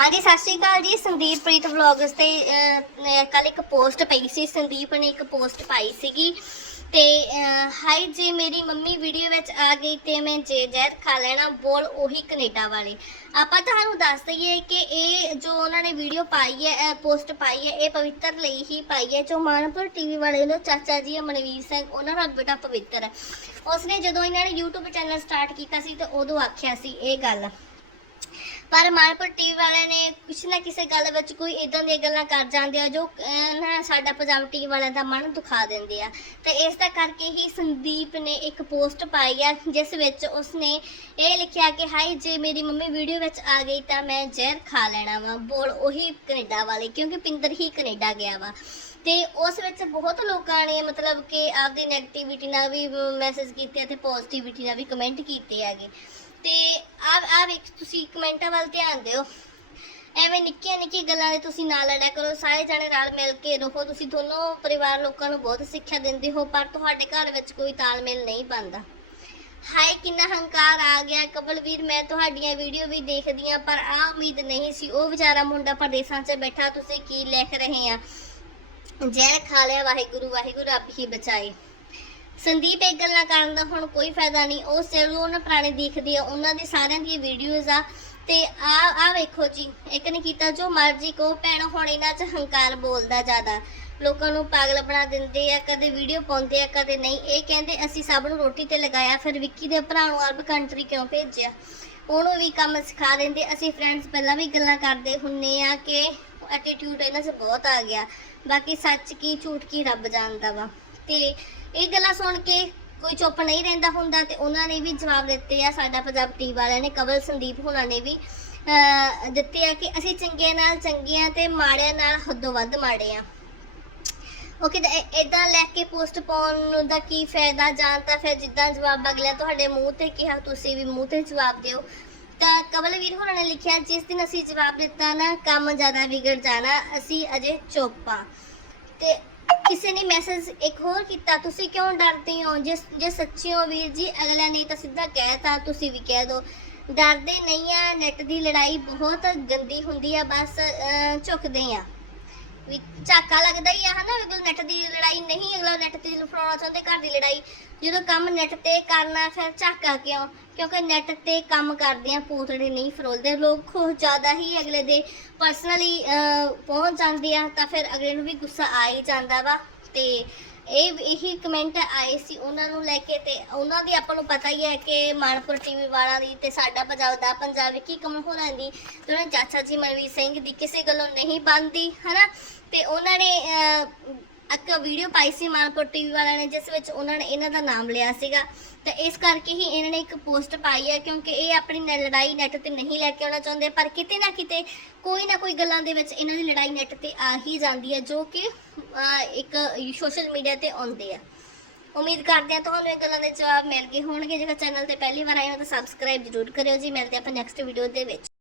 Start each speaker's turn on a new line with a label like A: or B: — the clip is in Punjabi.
A: ਹਾਂਜੀ, ਸਤਿ ਸ਼੍ਰੀ ਅਕਾਲ ਜੀ। ਸੰਦੀਪ ਪ੍ਰੀਤ ਵਲੌਗਸ ਤੇ ਕੱਲ ਇੱਕ ਪੋਸਟ ਪਈ ਸੀ। ਸੰਦੀਪ ਨੇ ਇੱਕ ਪੋਸਟ ਪਾਈ ਸੀਗੀ। ਤੇ ਹਾਈ ਜੀ ਮੇਰੀ ਮੰਮੀ ਵੀਡੀਓ ਵਿੱਚ ਆ ਗਈ ਤੇ ਮੈਂ ਜੇ ਜ਼ਹਿਰ ਖਾ ਲੈਣਾ, ਬੋਲ ਉਹੀ ਕੈਨੇਡਾ ਵਾਲੇ। ਆਪਾਂ ਤੁਹਾਨੂੰ ਦੱਸ ਦਈਏ ਕਿ ਇਹ ਜੋ ਉਹਨਾਂ ਨੇ ਵੀਡੀਓ ਪਾਈ ਹੈ ਪੋਸਟ ਪਾਈ ਹੈ, ਇਹ ਪਵਿੱਤਰ ਲਈ ਹੀ ਪਾਈ ਹੈ। ਜੋ ਮਾਨਪੁਰ ਟੀਵੀ ਵਾਲੇ ਨੇ, ਚਾਚਾ ਜੀ ਮਨਵੀਰ ਸਿੰਘ, ਉਹਨਾਂ ਦਾ ਬੇਟਾ ਪਵਿੱਤਰ ਹੈ। ਉਸਨੇ ਜਦੋਂ ਇਹਨਾਂ ਨੇ YouTube ਚੈਨਲ ਸਟਾਰਟ ਕੀਤਾ ਸੀ, ਤੇ ਉਦੋਂ ਆਖਿਆ ਸੀ ਇਹ ਗੱਲ। ਪਰ ਮਾਨਪੁਰ ਟੀਵੀ ਵਾਲਿਆਂ ਨੇ ਕਿਸੇ ਨਾ ਕਿਸੇ ਗੱਲ ਵਿੱਚ ਕੋਈ ਇਦਾਂ ਦੀਆਂ ਗੱਲਾਂ ਕਰ ਜਾਂਦੇ ਆ ਜੋ ਅਹ, ਨਾ ਸਾਡਾ ਪੰਜਾਬ ਟੀਵੀ ਵਾਲਿਆਂ ਦਾ ਮਨ ਦੁਖਾ ਦਿੰਦੇ ਆ। ਤੇ ਇਸ ਦਾ ਕਰਕੇ ਹੀ ਸੰਦੀਪ ਨੇ ਇੱਕ ਪੋਸਟ ਪਾਈ ਆ ਜਿਸ ਵਿੱਚ ਉਸਨੇ ਇਹ ਲਿਖਿਆ ਕਿ ਹਾਈ ਜੇ ਮੇਰੀ ਮੰਮੀ ਵੀਡੀਓ ਵਿੱਚ ਆ ਗਈ ਤਾਂ ਮੈਂ ਜ਼ਹਿਰ ਖਾ ਲੈਣਾ ਵਾ। ਬੋਲ ਉਹੀ ਕੈਨੇਡਾ ਵਾਲੇ ਕਿਉਂਕਿ ਪਿੰਦਰ ਹੀ ਕੈਨੇਡਾ ਗਿਆ ਵਾ। ਤੇ ਉਸ ਵਿੱਚ ਬਹੁਤ ਲੋਕਾਂ ਨੇ ਮਤਲਬ ਕਿ ਆਪਦੀ ਨੈਗੇਟਿਵਿਟੀ ਨਾਲ ਵੀ ਮੈਸੇਜ ਕੀਤੇ ਅਤੇ ਪੋਜ਼ਿਟਿਵਿਟੀ ਨਾਲ ਵੀ ਕਮੈਂਟ ਕੀਤੇ ਹੈਗੇ। ਤੇ ਆ ਆ ਵੇਖ, ਤੁਸੀਂ ਕਮੈਂਟਾਂ ਵੱਲ ਧਿਆਨ ਦਿਓ। ਐਵੇਂ ਨਿੱਕੀਆਂ ਨਿੱਕੀਆਂ ਗੱਲਾਂ ਦੇ ਤੁਸੀਂ ਨਾ ਲੜਿਆ ਕਰੋ, ਸਾਰੇ ਜਣੇ ਰਲ ਮਿਲ ਕੇ ਰਹੋ। ਤੁਸੀਂ ਦੋਨੋਂ ਪਰਿਵਾਰ ਲੋਕਾਂ ਨੂੰ ਬਹੁਤ ਸਿੱਖਿਆ ਦਿੰਦੇ ਹੋ, ਪਰ ਤੁਹਾਡੇ ਘਰ ਵਿੱਚ ਕੋਈ ਤਾਲਮੇਲ ਨਹੀਂ ਬਣਦਾ। ਹਾਏ, ਕਿੰਨਾ ਹੰਕਾਰ ਆ ਗਿਆ। ਕਬਲਵੀਰ ਮੈਂ ਤੁਹਾਡੀਆਂ ਵੀਡੀਓ ਵੀ ਦੇਖਦੀ ਆ ਪਰ ਆ ਉਮੀਦ ਨਹੀਂ ਸੀ। ਉਹ ਵਿਚਾਰਾ ਮੁੰਡਾ ਪਰਦੇਸਾਂ 'ਚ ਬੈਠਾ, ਤੁਸੀਂ ਕੀ ਲਿਖ ਰਹੇ ਆ? ਜ਼ਹਿਰ ਖਾ ਲਿਆ, ਵਾਹਿਗੁਰੂ ਵਾਹਿਗੁਰੂ, ਰੱਬ ਹੀ ਬਚਾਏ। ਸੰਦੀਪ ਇਹ ਗੱਲਾਂ ਕਰਨ ਦਾ ਹੁਣ ਕੋਈ ਫਾਇਦਾ ਨਹੀਂ। ਉਹ ਸਿਰ ਉਹਨਾਂ ਪੁਰਾਣੇ ਦੇਖਦੀ ਆ, ਉਹਨਾਂ ਦੀ ਸਾਰਿਆਂ ਦੀ ਵੀਡੀਓਜ਼ ਆ। ਤੇ ਆ ਆ ਵੇਖੋ ਜੀ, ਇੱਕ ਨੇ ਕੀਤਾ, ਜੋ ਮਰਜ਼ੀ ਕੋ ਭੈਣ, ਹੁਣ ਇਹਨਾਂ 'ਚ ਹੰਕਾਰ ਬੋਲਦਾ ਜ਼ਿਆਦਾ। ਲੋਕਾਂ ਨੂੰ ਪਾਗਲ ਬਣਾ ਦਿੰਦੇ ਆ, ਕਦੇ ਵੀਡੀਓ ਪਾਉਂਦੇ ਆ, ਕਦੇ ਨਹੀਂ। ਇਹ ਕਹਿੰਦੇ, ਅਸੀਂ ਸਭ ਨੂੰ ਰੋਟੀ ਤੇ ਲਗਾਇਆ, ਫਿਰ ਵਿੱਕੀ ਦੇ ਭਰਾ ਨੂੰ ਅਰਬ ਕੰਟਰੀ ਕਿਉਂ ਭੇਜਿਆ? ਉਹਨੂੰ ਵੀ ਕੰਮ ਸਿਖਾ ਦਿੰਦੇ। ਅਸੀਂ ਫਰੈਂਡਸ ਪਹਿਲਾਂ ਵੀ ਗੱਲਾਂ ਕਰਦੇ ਹੁੰਨੇ ਆ ਕਿ ਐਟੀਟਿਊਡ ਇਹਨਾਂ 'ਚ ਬਹੁਤ ਆ ਗਿਆ। ਬਾਕੀ ਸੱਚ ਕੀ, ਝੂਠ ਕੀ, ਰੱਬ ਜਾਣਦਾ ਵਾ। ਤੇ ਇਹ ਗੱਲਾਂ ਸੁਣ ਕੇ ਕੋਈ ਚੁੱਪ ਨਹੀਂ ਰਹਿੰਦਾ ਹੁੰਦਾ ਤੇ ਉਹਨਾਂ ਨੇ ਵੀ ਜਵਾਬ ਦਿੱਤੇ ਆ, ਸਾਡਾ ਪੰਜਾਬ ਟੀਵੀ ਵਾਲਿਆਂ ਨੇ, ਕਵਲ ਸੰਦੀਪ ਹੋਣਾ ਨੇ ਵੀ ਦਿੱਤੇ ਆ ਕਿ ਅਸੀਂ ਚੰਗਿਆਂ ਨਾਲ ਚੰਗੇ ਆ ਤੇ ਮਾੜਿਆਂ ਨਾਲ ਹੱਦੋਂ ਵੱਧ ਮਾੜੇ ਆ। ਓਕੇ ਤਾਂ ਇਦਾਂ ਲੈ ਕੇ ਪੋਸਟ ਪਾਉਣ ਦਾ ਕੀ ਫਾਇਦਾ? ਜਾਂ ਤਾਂ ਫਿਰ ਜਿੱਦਾਂ ਜਵਾਬ ਅਗਲਾ ਤੁਹਾਡੇ ਮੂੰਹ ਤੇ ਕਿਹਾ, ਤੁਸੀਂ ਵੀ ਮੂੰਹ ਤੇ ਜਵਾਬ ਦਿਓ। ਤਾਂ ਕਵਲਵੀਰ ਹੋਰਾਂ ਨੇ ਲਿਖਿਆ, ਜਿਸ ਦਿਨ ਅਸੀਂ ਜਵਾਬ ਦਿੱਤਾ ਨਾ, ਕੰਮ ਜ਼ਿਆਦਾ ਵਿਗੜ ਜਾਣਾ, ਅਸੀਂ ਅਜੇ ਚੁੱਪ ਆ। ਤੇ ਕਿਸੇ ਨੇ ਮੈਸੇਜ ਇੱਕ ਹੋਰ ਕੀਤਾ, ਤੁਸੀਂ ਕਿਉਂ ਡਰਦੇ ਹੋ? ਜੇ ਜੇ ਸੱਚੇ ਹੋ ਵੀਰ ਜੀ ਅਗਲਾ ਨਹੀਂ ਤਾਂ ਸਿੱਧਾ ਕਹਿਤਾ ਤੁਸੀਂ ਵੀ ਕਹਿ ਦਿਓ ਡਰਦੇ ਨਹੀਂ ਆ ਨੈਟ ਦੀ ਲੜਾਈ ਬਹੁਤ ਗੰਦੀ ਹੁੰਦੀ ਆ, ਬਸ ਝੁਕਦੇ ਆ। ਵੀ ਝਾਕਾ ਲੱਗਦਾ ਹੀ ਆ ਹਨਾ, ਅਗਲਾ ਨੈਟ ਦੀ ਲੜਾਈ ਨਹੀਂ, ਅਗਲਾ ਨੈਟ ਤੇ ਫੜਾਉਣਾ ਚਾਹੁੰਦੇ ਘਰ ਦੀ ਲੜਾਈ, ਜਦੋਂ ਕੰਮ ਨੈਟ ਤੇ ਕਰਨਾ ਫਿਰ ਝਾਕਾ ਕਿਉਂ? ਕਿਉਂਕਿ ਨੈਟ ਤੇ ਕੰਮ ਕਰਦੇ ਆ, ਪੂਤੜੇ ਨਹੀਂ ਫਰੋਲਦੇ, ਲੋਕ ਖੁਦ ਜ਼ਿਆਦਾ ਹੀ ਅਗਲੇ ਦੇ ਪਰਸਨਲੀ ਪਹੁੰਚ ਜਾਂਦੇ ਆ, ਤਾਂ ਫਿਰ ਅਗਲੇ ਨੂੰ ਵੀ ਗੁੱਸਾ ਆ ਹੀ ਜਾਂਦਾ ਵਾ। ਤੇ ਇਹ ਇਹੀ ਕਮੈਂਟ ਆਏ ਸੀ ਉਹਨਾਂ ਨੂੰ ਲੈ ਕੇ ਤੇ ਉਹਨਾਂ ਦੀ ਆਪਾਂ ਨੂੰ ਪਤਾ ਹੀ ਹੈ ਕਿ ਮਾਨਪੁਰ ਟੀਵੀ ਵਾਲਾ ਦੀ ਤੇ ਸਾਡਾ ਪੰਜਾਬ ਦਾ ਪੰਜਾਬ ਕੀ ਕਮਲ ਹੋ ਰਹਿੰਦੀ ਤੇ ਚਾਚਾ ਜੀ ਮਨਵੀਰ ਸਿੰਘ ਦੀ ਕਿਸੇ ਗੱਲੋਂ ਨਹੀਂ ਬੰਦੀ ਹਨਾ? ਤੇ ਉਹਨਾਂ ਨੇ ਇੱਕ ਵੀਡੀਓ ਪਾਈ ਸੀ ਮਾਨਪੁਰ ਟੀਵੀ ਵਾਲਿਆਂ ਨੇ, ਜਿਸ ਵਿੱਚ ਉਹਨਾਂ ਨੇ ਇਹਨਾਂ ਦਾ ਨਾਮ ਲਿਆ ਸੀਗਾ। ਤੇ ਇਸ ਕਰਕੇ ਹੀ ਇਹਨਾਂ ਨੇ ਇੱਕ ਪੋਸਟ ਪਾਈ ਹੈ, ਕਿਉਂਕਿ ਇਹ ਆਪਣੀ ਲੜਾਈ ਨੈਟ ਤੇ ਨਹੀਂ ਲੈ ਕੇ ਆਉਣਾ ਚਾਹੁੰਦੇ, ਪਰ ਕਿਤੇ ਨਾ ਕਿਤੇ ਕੋਈ ਨਾ ਕੋਈ ਗੱਲਾਂ ਦੇ ਵਿੱਚ ਇਹਨਾਂ ਦੀ ਲੜਾਈ ਨੈਟ ਤੇ ਆ ਹੀ ਜਾਂਦੀ ਹੈ, ਜੋ ਕਿ ਇੱਕ ਸੋਸ਼ਲ ਮੀਡੀਆ ਤੇ ਆਉਂਦੇ ਆ। ਉਮੀਦ ਕਰਦੇ ਹਾਂ ਤੁਹਾਨੂੰ ਇਹ ਗੱਲਾਂ ਦੇ ਜਵਾਬ ਮਿਲ ਗਏ ਹੋਣਗੇ। ਜੇਕਰ ਚੈਨਲ ਤੇ ਪਹਿਲੀ ਵਾਰ ਆਏ ਹੋ ਤਾਂ ਸਬਸਕ੍ਰਾਈਬ ਜ਼ਰੂਰ ਕਰਿਓ ਜੀ। ਮਿਲਦੇ ਆਪਾਂ ਨੈਕਸਟ ਵੀਡੀਓ ਦੇ ਵਿੱਚ।